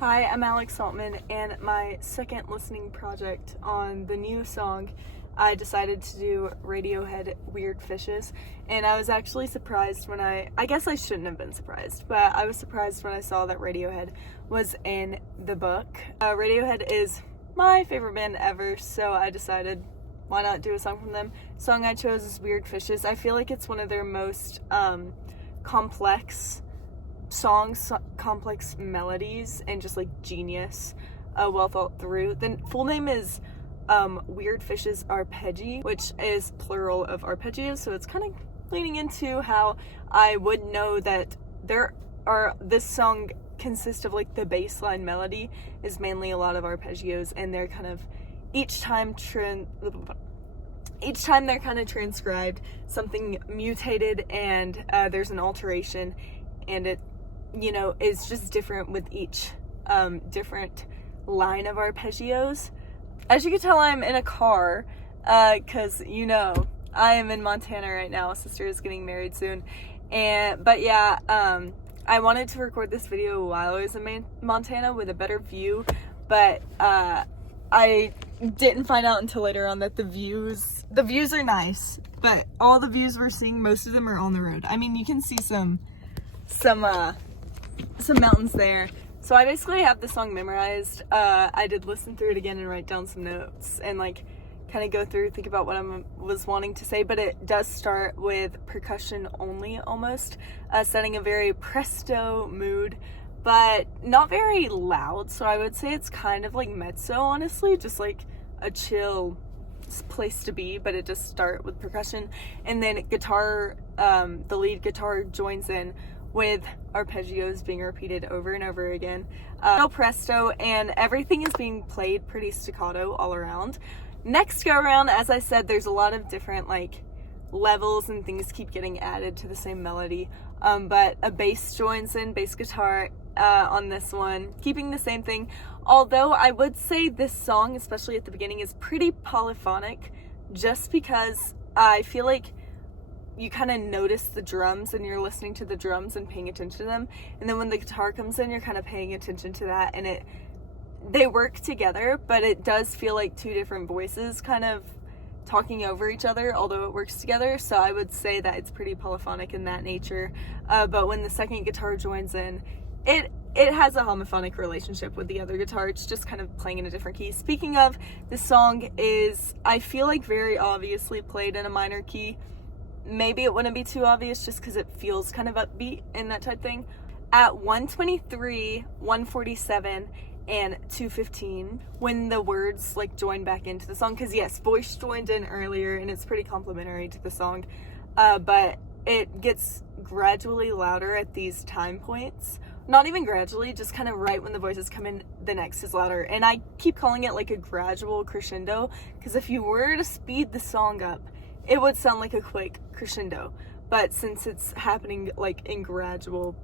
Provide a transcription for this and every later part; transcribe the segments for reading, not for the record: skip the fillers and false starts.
Hi, I'm Alex Saltman, and my second listening project on the new song, I decided to do Radiohead Weird Fishes, and I was actually surprised when I guess I shouldn't have been surprised, but I was surprised when I saw that Radiohead was in the book. Radiohead is my favorite band ever, so I decided, why not do a song from them? The song I chose is Weird Fishes. I feel like it's one of their most complex songs, complex melodies, and just like genius, well thought through. The full name is Weird Fishes Arpeggi, which is plural of arpeggios, so it's kind of leaning into how I would know that this song consists of like the baseline melody is mainly a lot of arpeggios, and they're kind of each time they're kind of transcribed, something mutated, and there's an alteration, and it is just different with each different line of arpeggios. As you can tell, I'm in a car because I am in Montana right now. Sister is getting married soon, I wanted to record this video while I was in Montana with a better view, but I didn't find out until later on that the views are nice, but all the views we're seeing, most of them are on the road. I mean, you can see some mountains there. So I basically have the song memorized. I did listen through it again and write down some notes and kind of go through, think about what I was wanting to say, but it does start with percussion only almost, setting a very presto mood, but not very loud. So I would say it's kind of like mezzo, honestly, just like a chill place to be, but it does start with percussion, and then guitar, the lead guitar joins in with arpeggios being repeated over and over again. No presto, and everything is being played pretty staccato all around. Next go around, as I said, there's a lot of different levels and things keep getting added to the same melody, but a bass joins in, bass guitar on this one, keeping the same thing. Although I would say this song, especially at the beginning, is pretty polyphonic, just because I feel like you kind of notice the drums and you're listening to the drums and paying attention to them, and then when the guitar comes in, you're kind of paying attention to that, and they work together, but it does feel like two different voices kind of talking over each other, although it works together. So I would say that it's pretty polyphonic in that nature, but when the second guitar joins in, it has a homophonic relationship with the other guitar. It's just kind of playing in a different key. Speaking of, this song is, I feel like, very obviously played in a minor key. Maybe it wouldn't be too obvious just because it feels kind of upbeat and that type thing. At 123, 147, and 215, when the words join back into the song, because yes, voice joined in earlier and it's pretty complimentary to the song, but it gets gradually louder at these time points. Not even gradually, just kind of right when the voices come in, the next is louder. And I keep calling it a gradual crescendo, because if you were to speed the song up, it would sound like a quick crescendo. But since it's happening in gradual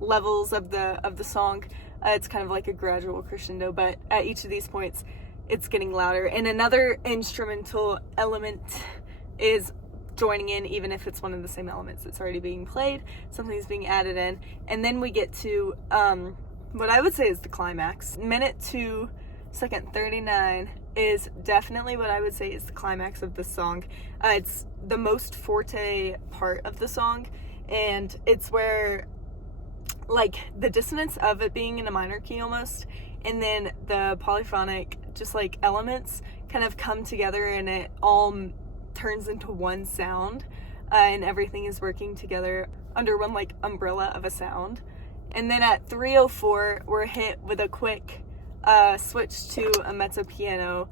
levels of the song, it's kind of like a gradual crescendo, but at each of these points it's getting louder. And another instrumental element is joining in, even if it's one of the same elements that's already being played, something's being added in. And then we get to what I would say is the climax. Minute 2 second 39 is definitely what I would say is the climax of the song. It's the most forte part of the song, and it's where the dissonance of it being in a minor key almost, and then the polyphonic just elements kind of come together, and it all turns into one sound, and everything is working together under one umbrella of a sound. And then at 3:04 we're hit with a quick switch to a mezzo piano,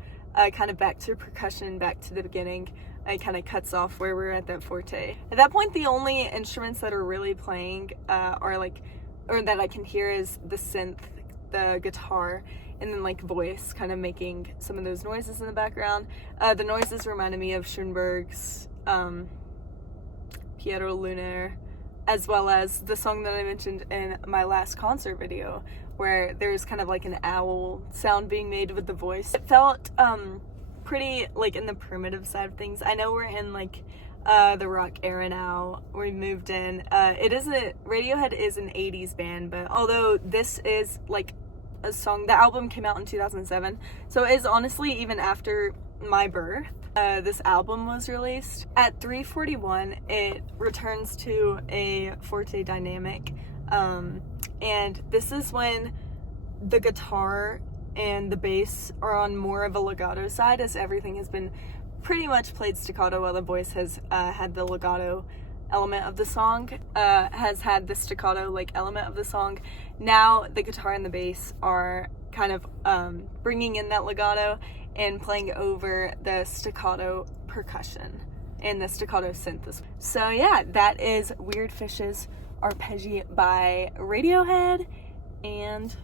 kind of back to percussion, back to the beginning. It kind of cuts off where we're at that forte. At that point, the only instruments that are really playing or that I can hear is the synth, the guitar, and then voice kind of making some of those noises in the background. The noises reminded me of Schoenberg's Piero Lunaire, as well as the song that I mentioned in my last concert video, where there's kind of an owl sound being made with the voice. It felt pretty in the primitive side of things. I know we're in the rock era now. We moved in. Radiohead is an 80s band, but although this is a song. The album came out in 2007, so it is honestly even after my birth. This album was released. At 3:41, it returns to a forte dynamic, and this is when the guitar and the bass are on more of a legato side, as everything has been pretty much played staccato, while the voice has had the legato element of the song, has had the staccato like element of the song. Now the guitar and the bass are kind of bringing in that legato and playing over the staccato percussion and the staccato synth. So yeah, that is Weird Fish's Arpeggi by Radiohead, and